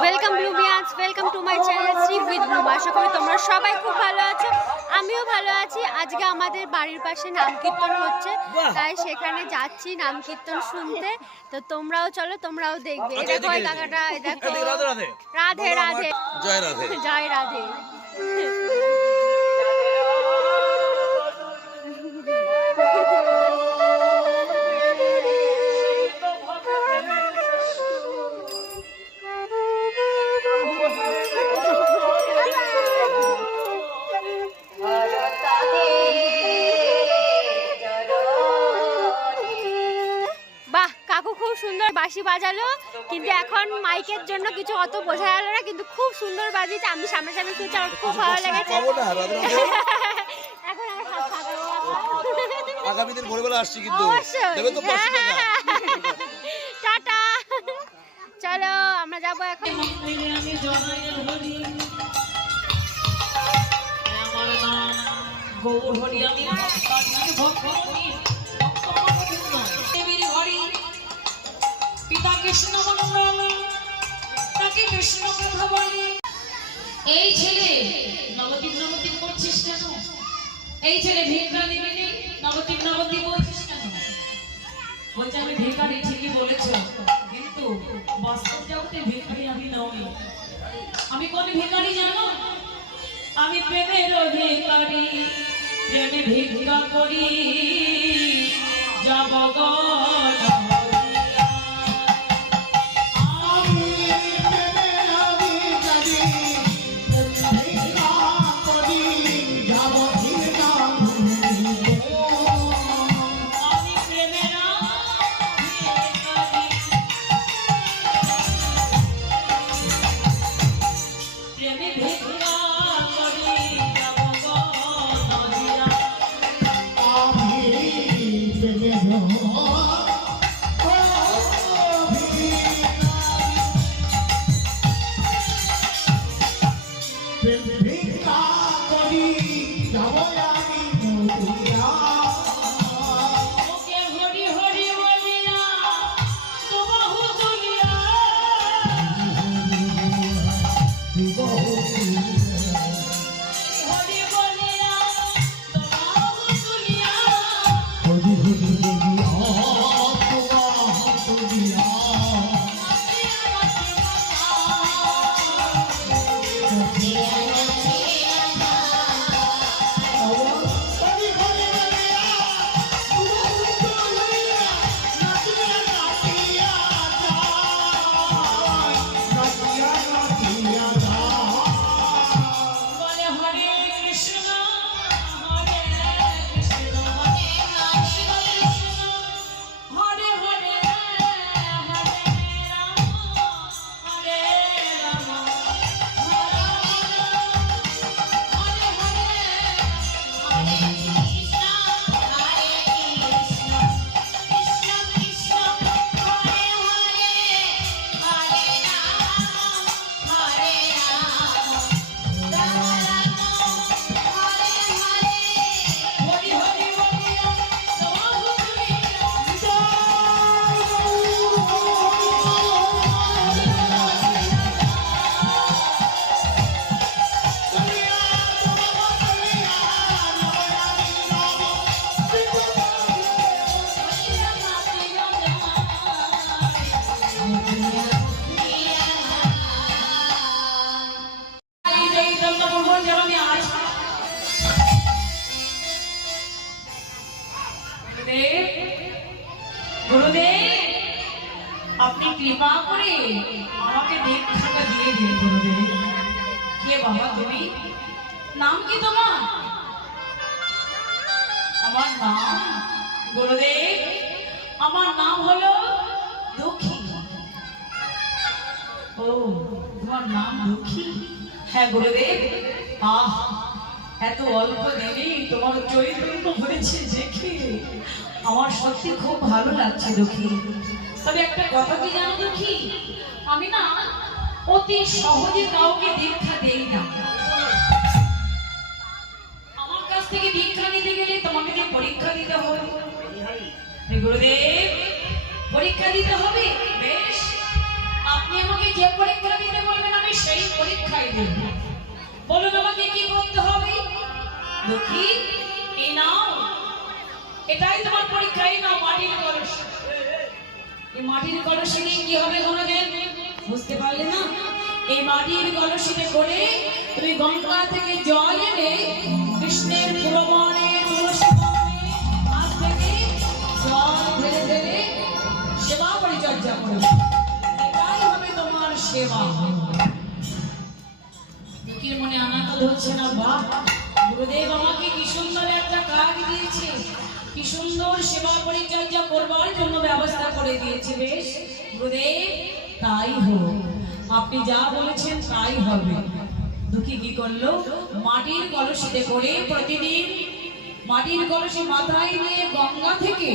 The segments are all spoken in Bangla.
Welcome bluebeans welcome to my channel Shri with bloom আশা করি তোমরা সবাই খুব ভালো আছো। আমিও ভালো আছি। আজকে আমাদের বাড়ির পাশে নাম কীর্তন হচ্ছে তাই সেখানে যাচ্ছি নাম কীর্তন শুনতে। তো তোমরাও চলো তোমরাও দেখবে। এই আচ্ছা, দেখো এই কাকাটা এই দেখো। রাধে রাধে। জয় রাধে। জয় রাধে। বাজালো কিন্তু এখন মাইকের জন্য কিছু অত বোঝা গেল না কিন্তু খুব সুন্দর বাজিয়েছে। আমি সামনে সামনে শুনছি আমার খুব ভালো লেগেছে। এখন আমার হাত থাকব আগামী দিন ভোরবেলা আসছি কিন্তু। দেবে তো টাটা। চলো আমরা যাব এখন। আমার গৌর হরি আমি ভক্তি। কৃষ্ণ তাকে কৃষ্ণ বলে এই ছেলে নবদ্বীপ নবদ্বীপ করছিস কেন? এই ছেলে ভিক্ষা দিবি নবদ্বীপ নবদ্বীপ বলছিস কেন? বলছে, আমি ভিখারি ঠিকই বলেছ, কিন্তু বাস্তব জগতে ভিখারি আমি নই। আমি কোন ভিখারি জানো? আমি প্রেমের ভিখারি প্রেমে ভিক্ষা করি। যাব গো কৃপা করে আমাকে দীক্ষাটা দিয়ে দিন গুরুদেব। কে বাবা তুমি? নাম কি তোমার? আমার নাম গুরুদেব। আমার নাম হলো দুঃখী। ও, তোমার নাম দুঃখী? হ্যাঁ গুরুদেব। আহ, এত অল্প দিনেই তোমার চৈতন্য হয়েছে দেখে। আমার সত্যি খুব ভালো লাগছে দুঃখী। তবে একটা কথা কি জানো দুঃখী আমি না অতি সহজে কাউকে দীক্ষা দেই না। আমার কাছ থেকে দীক্ষা নিতে গেলে তোমাকে যে পরীক্ষা দিতে হবে। গুরুদেব, পরীক্ষা দিতে হবে? বেশ। আপনি আমাকে যে পরীক্ষা দিতে বলবেন, আমি সেই পরীক্ষায় দেব। বলুন আমাকে কি করতে হবে? দক্ষিণ এই নাও। এটাই তোমার পরীক্ষা, এই নাও, মাটির কলস মাটির কলসে নিয়ে কি হবে কোনোদিন বুঝতে পারলে না? এই মাটির কলসিতে করে তুমি গঙ্গা থেকে জল এনে কৃষ্ণের ভ্রমণে তুলসী আজ থেকে জল ঢেলে ঢেলে সেবা হবে তোমার সেবা। দুঃখের মনে আনন্দ হচ্ছে না, বাহ। গুরুদেব আমাকে কি সুন্দর একটা কাজ দিয়েছে। কি সুন্দর সেবা পরিচর্যা করবার জন্য ব্যবস্থা করে দিয়েছে বেশ। গুরুদেব, তাই হোক আপনি যা বলেছেন তাই হবে। দুঃখী কি করল? মাটির কলসিতে করে প্রতিদিন মাটির কলসি মাথায় নিয়ে গঙ্গা থেকে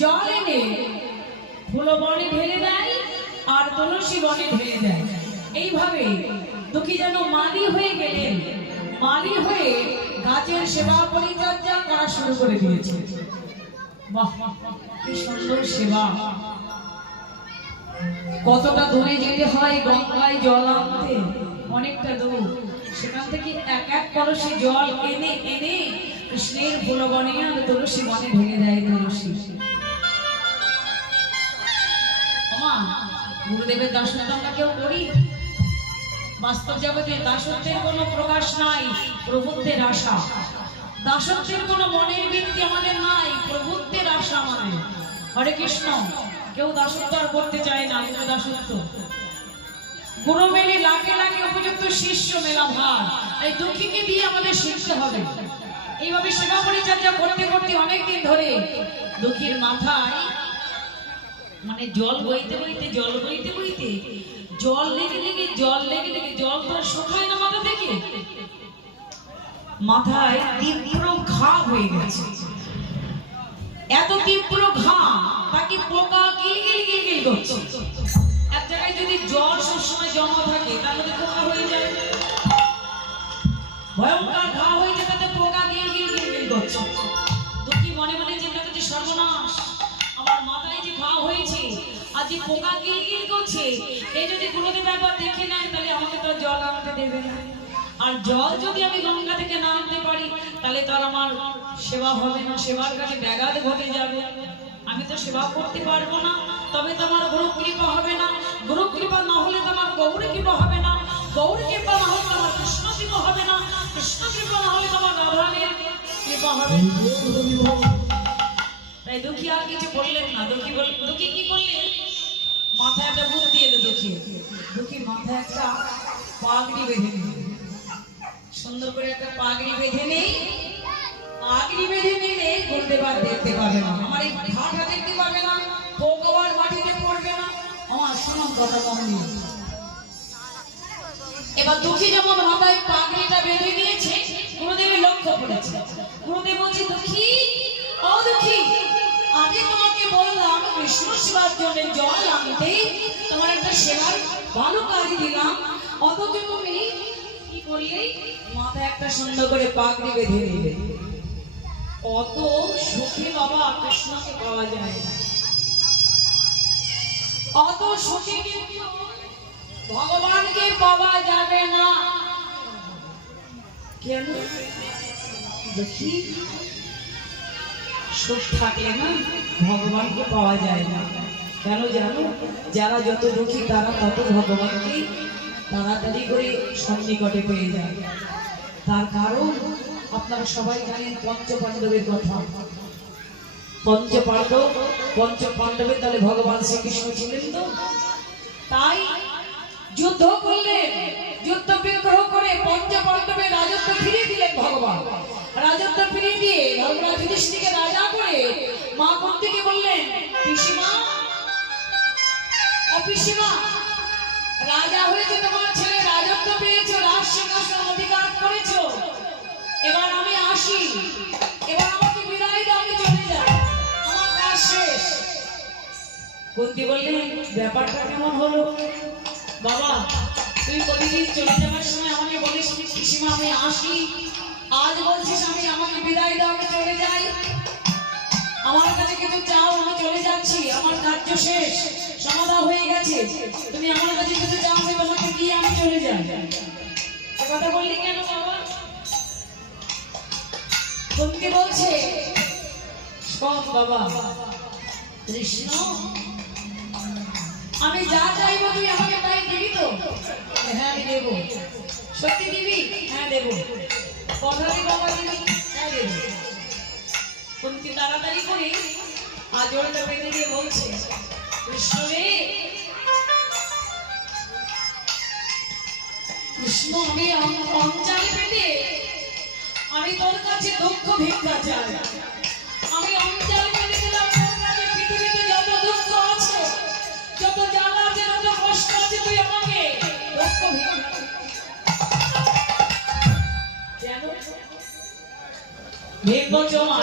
জল এনে ফুলো বনে ঢেলে দেয় আর তুলসী বনে ঢেলে দেয়। এইভাবে দুঃখী যেন মালি হয়ে গেলেন, মালি হয়ে গাছের সেবা পরিচর্যা করা শুরু করে দিয়েছে। কতটা দূরে যেতে হয় গঙ্গায় জল আনতে? অনেকটা দূর। সেখান থেকে এক এক কলসি জল এনে এনে কৃষ্ণের ফুলবনে আর তুলসী বনে ঢেলে দেয় তুলসী। গুরুদেবের আমরা কেউ করি। বাস্তব জগতে দাসত্বের কোনো প্রকাশ নাই, প্রভুত্বের আশা। দাসত্বের কোনো মনের বৃত্তি আমাদের নাই আমাদের হরে কৃষ্ণ, কেউ দাসত্ব আর করতে চায় না কোনো দাসত্ব। গুরু মেলে লাখে লাখে উপযুক্ত শিষ্য মেলা ভার। এই দুঃখীকে দিয়ে আমাদের শিখতে হবে। এইভাবে সেবা পরিচর্যা করতে করতে অনেকদিন ধরে দুঃখীর মাথায় মানে জল বইতে বইতে, জল বইতে বইতে, জল লেগে লেগে, জল লেগে লেগে, জল তো আর শুকায় না মাথা থেকে। মাথায় তীব্র ঘা হয়ে গেছে। এত তীব্র ঘা তাকে পোকা গিল গিল গিল গিল করছে। এক জায়গায় যদি জল সবসময় জমা থাকে, তাহলে তো পোকা হয়ে যায়। ভয়ঙ্কর ঘা হয়ে যায় তাতে পোকা গিল গিল গিল গিল করছে। দুঃখী মনে মনে চিন্তা করছে সর্বনাশ? আমার মাথায় যে ঘা হয়েছে আজ যে পোকা গিল গিল করছে এই যদি কোনোদিন একবার দেখে নেয়, তাহলে আমাকে তো আর জল আনতে দেবে না। আর জল যদি আমি গঙ্গা থেকে না আনতে পারি, তাহলে তো আর আমার সেবা হবে না, সেবার কাছে ব্যাঘাত ঘটে যাবে। আমি তো সেবা করতে পারব না, তবে তো আমার গুরু কৃপা হবে না। গুরু কৃপা না হলে তো আমার গৌরী কৃপা হবে না। গৌর কৃপা না হলে তো আমার কৃষ্ণ কৃপা হবে না। কৃষ্ণ কৃপা না হলে তো আমার রাধানের কৃপা হবে তাই দুঃখী আর কিছু বললেন না। দুঃখী দুঃখী কি করলেন? মাথায় একটা বুদ্ধি এলো দুঃখী। দুঃখী মাথায় একটা পাগড়ি বেঁধে নিল। সুন্দর করে একটা পাগড়ি বেঁধে নেই পাগড়ি বেঁধে নিলে গুরুদেব দেখতে পাবে না। আমার এই ঘাটা দেখতে পাবে না ভগবান মাটিতে পড়বে না। আমার শুনুন কথা নিয়ে এবার দুঃখী যেমন মাথায় পাগড়িটা বেঁধে নিয়েছে, গুরুদেবের লক্ষ্য করেছে। গুরুদেব বলছে, দুঃখী ও দুঃখী আমি তোমাকে বললাম কৃষ্ণ সেবার জন্য জল আনতে, তোমার একটা সেবার ভালো কাজ দিলাম। অথচ তুমি কি করলে? মাথায় একটা সুন্দর করে পাগড়ি বেঁধে নিলে। অত সুখী বাবা কৃষ্ণকে পাওয়া যায় না। অত সুখী কিন্তু ভগবানকে পাওয়া যাবে না। কেন? দেখি। সুখ থাকলে না ভগবানকে পাওয়া যায় না। কেন জানো? যারা যত দুঃখী তারা তত ভগবানকে তাড়াতাড়ি করে সন্নিকটে পেয়ে যায়। তার কারণ আপনারা সবাই জানেন পঞ্চ পাণ্ডবের কথা। পঞ্চ পাণ্ডব পঞ্চ পাণ্ডবের তাহলে ভগবান শ্রীকৃষ্ণ ছিলেন তো? তাই যুদ্ধ করলেন, যুদ্ধ বিগ্রহ করে পঞ্চ পাণ্ডবের রাজত্ব ফিরিয়ে দিলেন ভগবান। রাজত্ব ফিরিয়ে দিয়ে ভগবান যুধিষ্ঠিকে রাজা করে মা কুন্তিকে বললেন, পিসিমা, ও পিসিমা, রাজা হয়েছে তোমার ছেলে, রাজত্ব পেয়েছ, রাজ সিংহাসন অধিকার করেছ। এবার আমি আসি। এবার আমাকে বিদায় দাও, আমি চলে যাই। আমার কাজ শেষ। কুন্তি বললেন ব্যাপারটা কেমন হলো? বাবা, তুই প্রতিদিন চলে যাওয়ার সময় আমাকে বলিস, পিসিমা, আমি আসি। আজ বলছিস আমি, আমাকে বিদায় দাও, আমি চলে যাই। আমার কাছে কিন্তু চাও, আমি চলে যাচ্ছি। আমার কার্য শেষ। সমাধা হয়ে গেছে। তুমি আমার কাছে কিছু চাও, আমি তোমাকে দিয়ে আমি চলে যাই। কথা বললি কেন বাবা? কুন্তি বলছে, শোন বাবা, কৃষ্ণ, আমি যা চাইব তুই আমাকে তাই দিবি তো? হ্যাঁ আমি দেবো। সত্যি দিবি? হ্যাঁ দেবো। কথা দি বাবা দিবি? হ্যাঁ দেবো। কুন্তি তাড়াতাড়ি করে আজলটা বেঁধে দিয়ে বলছে, কৃষ্ণ রে, কৃষ্ণ, আমি অঞ্চল পেতে আমি তোর কাছে দুঃখ ভিক্ষা চাই। আমি অঞ্চল পেতে দিলাম তোর কাছে পৃথিবীতে যত দুঃখ আছে, যত জ্বালা আছে যত কষ্ট আছে, তুই আমাকে দুঃখ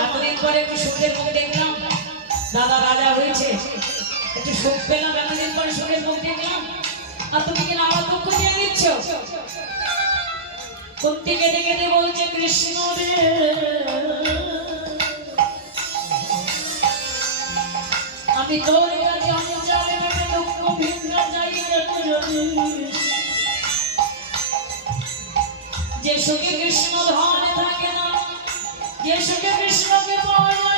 এতদিন পরে একটু সুখের মুখ দেখলাম। দাদা রাজা হয়েছে, একটু সুখ পেলাম, এতদিন পরে সুখের মুখ দেখলাম। আর তুমি কিনা আমার দুঃখ দিয়ে দিচ্ছ? কুন্তি কেঁদে কেঁদে বলছে কৃষ্ণ রে আমি তোর কাছে অঞ্চলে পেটে দুঃখ ভিক্ষা যাই? যে সুখে কৃষ্ণ ধন থাকে না, যে সুখে কৃষ্ণকে পাওয়া